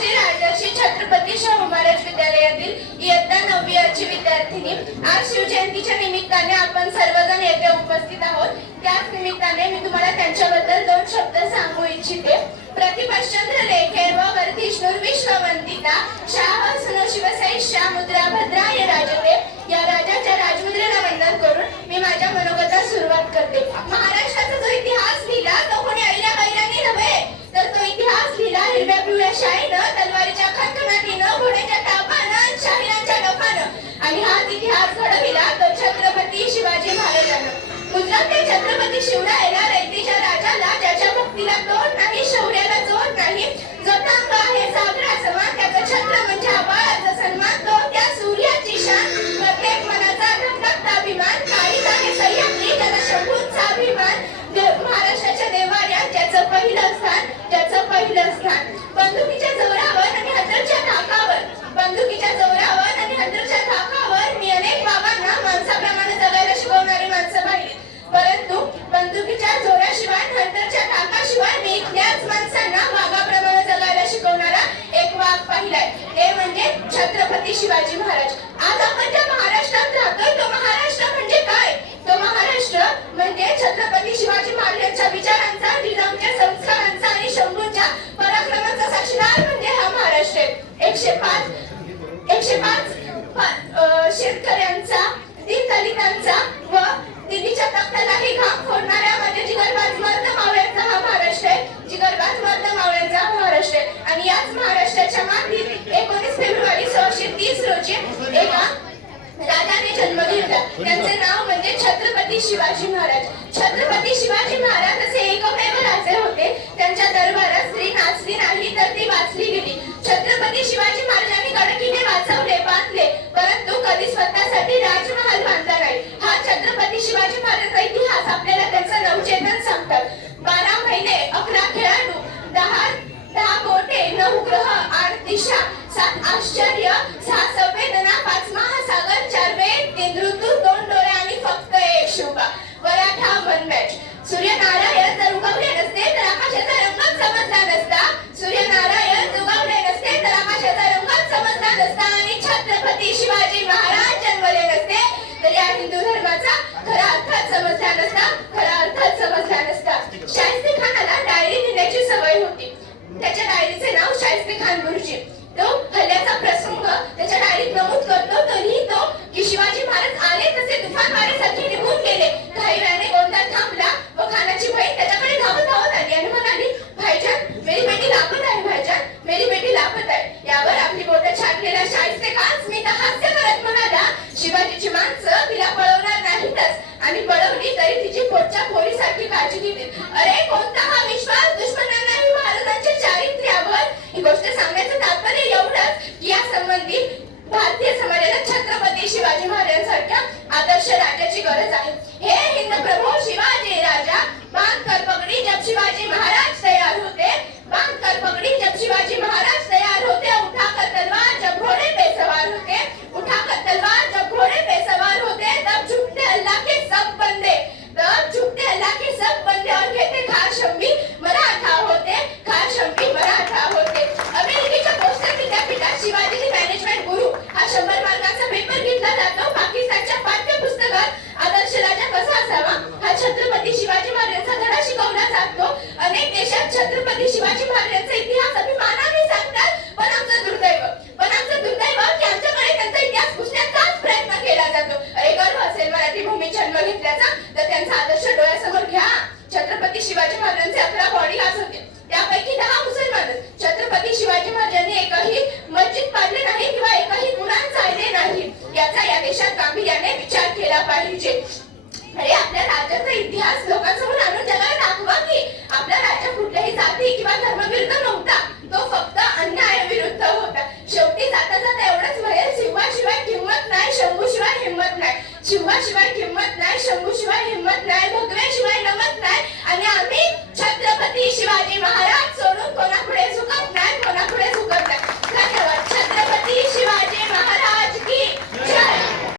श्री राजर्षी छत्रपती शाहू महाराज विद्यालयातील इयत्ता 9वी ची विद्यार्थिनी आज शिवजयंतीच्या निमित्ताने आपण सर्वजण येथे उपस्थित आहोत। त्याच निमित्ताने मी तुम्हाला त्यांच्याबद्दल 2 शब्द सांगू इच्छिते। प्रतिपश्चंद्र लेखे व वर्धिष्णुर विश्ववंदिता शाह सुनो शिवसैष्या मुद्रा भद्राय राजते। या राजाच्या राजमुद्रेला वंदन करून मी माझ्या मनोगतात सुरुवात करते। महाराष्ट्राचा जो इतिहास लिहिला तो कोणी ऐल्या बैलांनी नव्हे, तर तो इतिहास लिहिला हिरव्या पिवळ्या शाईनं, तलवारीच्या खणखणाटीनं, घोड्याच्या टापानं, शाहिरांच्या डोकानं। आणि हाच इतिहास घडविला तो छत्रपती शिवाजी महाराजांना। गुजरातच्या छत्रपती शिवरायाला रयतेच्या राजाला ज्याच्या भक्तीला तोड नाही, शौर्याला जोड नाही, जो तांबा आहे सागरा समान, त्याचा छत्र म्हणजे आबाळाचा सन्मान, तो त्या सूर्याची शान, प्रत्येक मनाचा धगधगता अभिमान, काळीज आहे सह्याद्री त्याचा शंभूंचा अभिमान, महाराष्ट्राच्या देवाऱ्यात ज्याचं पहिलं स्थान, बंदुकीच्या जोरावर आणि हत्याराच्या धाकावर, बंदुकीच्या जोरावर आणि हत्याराच्या धाकावर मी अनेक बाबांना माणसाप्रमाणे जगायला शिकवणारी माणसं पाहिली, परंतु बंदुकीच्या जोराशिवाय हत्याराच्या धाकाशिवाय मी इथल्याच माणसांना वाघाप्रमाणे जगायला शिकवणारा एक वाघ पाहिलाय, ते म्हणजे छत्रपती शिवाजी महाराज। आज आपण ज्या महाराष्ट्रात राहतोय तो महाराष्ट्र म्हणजे काय? तो महाराष्ट्र म्हणजे छत्रपती शिवाजी महाराजांच्या विचारांचा, जिजाऊंच्या संस्कारांचा आणि शंभूंच्या पराक्रमाचा साक्षीदार म्हणजे हा महाराष्ट्र। 105 शेतकऱ्यांचा, दलितांचा व दिल्लीच्या तख्तालाही घाम फोडणाऱ्या माझ्या जिगरबाज मर्द मावळ्यांचा हा महाराष्ट्र आहे, जिगरबाज मर्द मावळ्यांचा हा महाराष्ट्र आहे। आणि याच महाराष्ट्राच्या मातीत 19 फेब्रुवारी 1630 रोजी एका राजाने जन्म घेतला, त्यांचे नाव म्हणजे छत्रपती शिवाजी महाराज। छत्रपती शिवाजी महाराज असे एकमेव राजे होते, त्यांच्या दरबारात स्त्री नाचली नाही तर ती वाचली गेली। छत्रपती शिवाजी महाराजांनी गडकिल्ले वाचवले, बांधले, परंतु कधी स्वतःसाठी राजमहाल बांधला नाही। हा छत्रपती शिवाजी महाराजांचा इतिहास आपल्याला त्यांचं नवचेतन सांगतात। 12 महिने, 11 खेळाडू, 10 गोटे, 9 ग्रह, 8 दिशा, 7 आश्चर्य, 6 संवेदना, 5 महासागर, 4 वेद, 3 ऋतू, 2 डोळे आणि फक्त 1 शिवबा। मराठा वनमॅच। सूर्यनारायण जर उगवले नसते तर आकाशाचा रंगच समजला नसता, सूर्यनारायण उगवले नसते तर आकाशाचा रंगच समजला नसता, आणि छत्रपती शिवाजी महाराज जन्मले नसते तर या हिंदू धर्माचा खरा अर्थात समजला नसता। शाहिस्ते खानाला डायरी लिहिण्याची सवय होती, त्याच्या डायरीचे नाव शाहिस्ते खान गुरुजी। तो हल्ल्याचा प्रसंग त्याच्या डायरीत नमूद करतो, तो लिहितो की शिवाजी महाराज आले तसे तुफान वाऱ्यासारखे निघून गेले, काही वेळाने गोंधळ थांबला व खानाची बहीण त्याच्याकडे धावत आली आणि म्हणाली, भाईजान मेरी बेटी लापत आहे, भाईजान मेरी बेटी लापत आहे। यावर आपली बोटं छाटलेला शाहिस्ते खान स्मित हास्य करत म्हणाला, शिवाजीची माणसं तिला पळवणार नाहीतच, आणि पळवली तरी तिची पोटच्या पोरीसारखी काळजी घेतील। अरे कोणता हा विश्वास दुश्मनांनाही महाराजांच्या चारित्र्यावर। ही गोष्ट सांगण्याचं तात्पर्य एवढंच की या संबंधित भारतीय समाजाला छत्रपती शिवाजी महाराजांसारख्या आदर्श राजाची गरज आहे। हे हिंद प्रभू शिवाजी राजा, बांध कर पगड़ी जब शिवाजी महाराज तैयार होते, बांध कर पगड़ी जब शिवाजी महाराज तैयार होते, उठा कर तलवार जब घोड़े पे सवार होते, उठा कर तलवार जब घोड़े पे सवार होते, तब झुकते अल्लाह के सब बंदे, तब झुकते अल्लाह के सब बंदे और कहते खार शंभी मराठा होते, खार शंभी मराठा होते। अमेरिकेच्या पोस्टल विद्यापीठात शिवाजी मॅनेजमेंट गुरु हा 100 मार्कांचा पेपर घेतला जातो। पाकिस्तानच्या पाठ्यपुस्तकात आदर्श राजा कसा असावा हा छत्रपती शिवाजी महाराजांचा धडा शिकवला जातो। अनेक देशात छत्रपती शिवाजी महाराजांचा इतिहास अभिमानाने सांगतात, पण आमचं दुर्दैव की आमच्याकडे त्यांचा इतिहास पुसण्याचाच प्रयत्न केला जातो। अरे गर्व असेल मराठी भूमीत जन्म घेतल्याचा तर त्यांचा आदर्श डोळ्यासमोर घ्या। छत्रपती शिवाजी महाराजांचे 11 बॉडीगार्ड्स होते, त्यापैकी 10 मुसलमान। छत्रपती शिवाजी महाराजांनी एकही मस्जिद पाडले नाही किंवा एकही कुराण चालले नाही, याचा या देशात गांभीर्याने विचार केला पाहिजे। अरे आपल्या राज्याचा इतिहास लोकांसमोर